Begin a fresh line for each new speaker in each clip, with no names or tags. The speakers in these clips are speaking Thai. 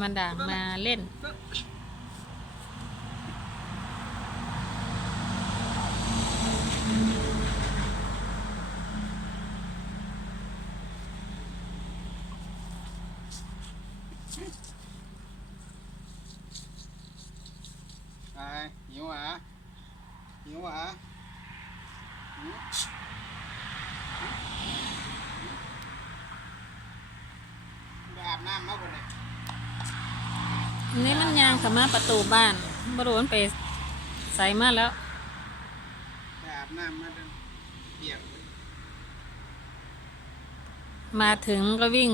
มาด่างมาเล่น
ไปหิวอะหิวอะหิวไป อาบน้ำมาคนเลย
อันนี้มันยางเข้ามาประตูบ้านบรูมันไปใส่มาแล้ว
ไปอาบน้ำมาเดินเปียก
มาถึงก็วิ่ง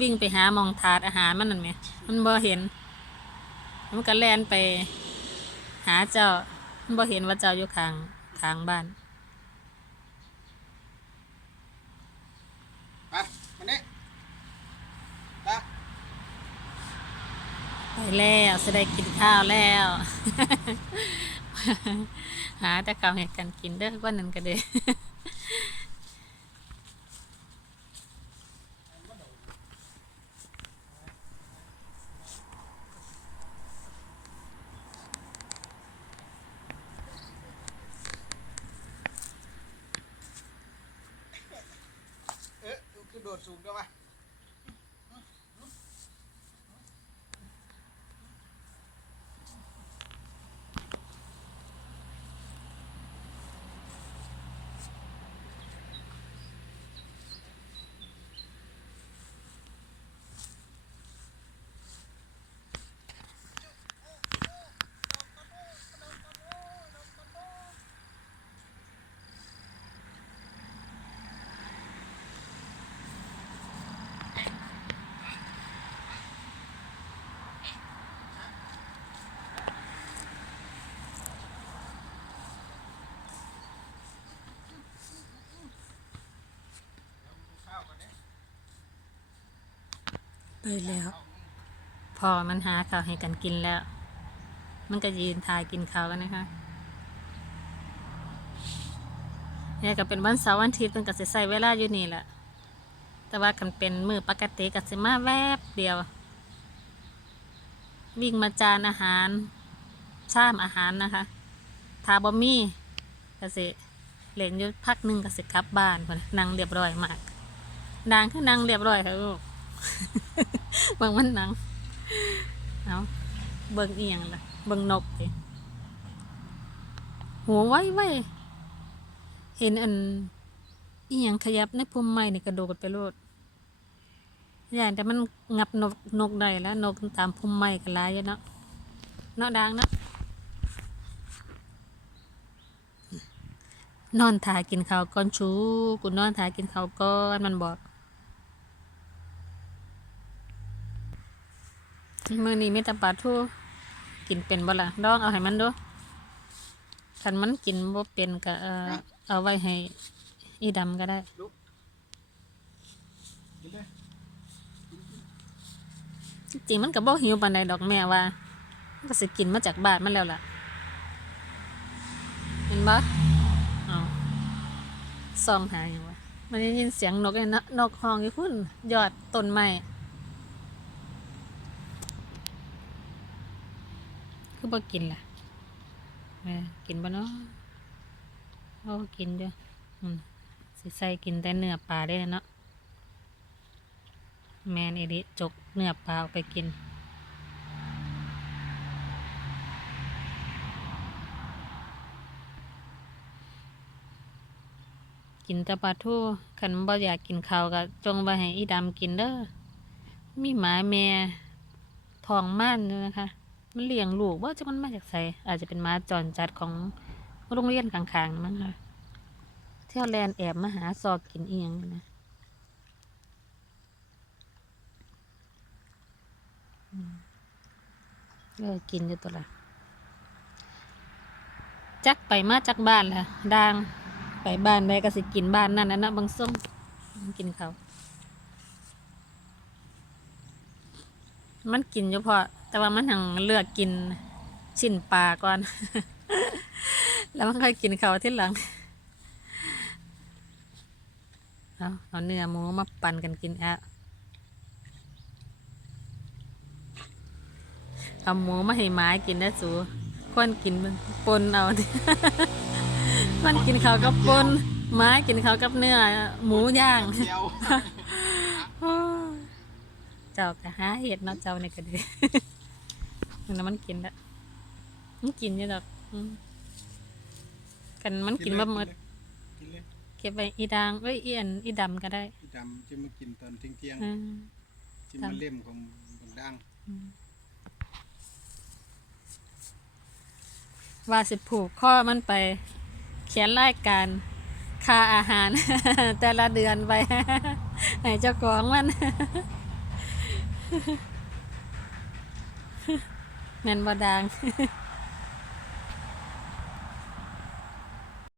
วิ่งไปหามองถาดอาหารมันนั่นไหม มันบ่เห็น มันก็แล่นไป หาเจ้า มันบ่เห็นว่าเจ้าอยู่ข้างข้างบ้าน
ไปมาเนี่ยไป
ไปแล้วจะได้กินข้าวแล้ว หาแต่ข้าวให้กันกินเด้อวันนั้นก็เด้
เอ๊ะคือโดดสูงด้วยวะ
ไปแล้ว พอมันหาข้าวให้กันกินแล้ว มันก็ยืนทายกินข้าวกันนะคะเนี่ยก็เป็นวันเสาร์วันอาทิตย์มันก็สิใส่เวลาอยู่นี่แหละ แต่ว่าคันเป็นมือปกติก็สิมาแวบเดียว วิ่งมาจานอาหาร ชามอาหารนะคะ ทาบอมี่ก็สิเล่นอยู่พักหนึ่งก็สิกลับบ้านพุ่นน่ะนั่งเรียบร้อยมากนางคือนั่งเรียบร้อยค่ะลูก บิ่งมันนังเอาเบิ่งอียงล่ะเบิ่งนกดิหัวไว้ไว้เห็นอันอีหยังขยับในพุ่มไม้นี่กระโดดไปโลดอย่างแต่มันงับนกนกได้แล้ว นกตามพุ่มไม้ก็หลายเนาะเนาะดังเนาะนอนถ่ายกินข้าวก่อนชูกูนอนถ่ายกินข้าวก่อนมันบอก มือนี้มีแต่ปลาทูกินเป็นบ่ล่ะลองเอาให้มันดูคันมันกินบ่เป็นก็เออเอาไว้ให้อีดำก็ได้จริงมันก็บ่หิวปานใดดอกแม่ว่ามันก็สิกินมาจากบ้านมันแล้วล่ะ เห็นบ่เอาซองหาอย่างวะมันได้ยินเสียงนกเลยนะนกฮ้องอยู่พุ่นยอดต้นไม้ คือบ่กินล่ะแม่กินบ่เนาะโอ้กินเด้ออืมสิใส่กินแต่เนื้อปลาได้เนาะแมนเอริจกเนื้อปลาออกไปกินกินต่ปาทูขันบ่อยากกินข้าวก็จงไว้ให้อีดำกินเด้อ มีหมาแม่ทองม่านนะคะ มันเลี้ยงลูกว่าจะมันมาจากไสอาจจะเป็นหมาจรจัดของโรงเรียนข้างๆมั้งค่ะเที่ยวแลนแอบมาหาซอกกินเอียงอยู่นะเออกินอยู่ตัวละจักไปมาจากบ้านละดางไปบ้านใดก็สิกินบ้านนั่นนะนะบางส้มกินเขา มันกินอยู่พอ แต่ว่ามันหังเลือกกินชิ้นปลาก่อน แล้วมันค่อยกินเขาวที่หลังเอาเอาเนื้อหมูมาปั่นกันกินอะเอาหมูมาให้หมากินนะสูคนกินมันปนเอาคนกินข้าวกับปนหมากินข้าวกับเนื้อหมูย่าง
เดียว
โอ้ยเจ้าก็หาเห็ดเนาะเจ้านี่ก็ดี มันน่ะมันกินละมันกินอยู่ดอกอืมกันมันกินบ่หมด
กินเลย
เก็บไว้อีดางเอ้ยอีอันอีดำก็ได้
พี่ดำจะมากินตอนเที่ยงเที่ยง
อืม
ๆที่มาเล่มของบักดัง
ว่าสิผูกข้อมันไป เขียนรายการค่าอาหาร แต่ละเดือนไป ให้เจ้าของมัน แม่นบ่ดัง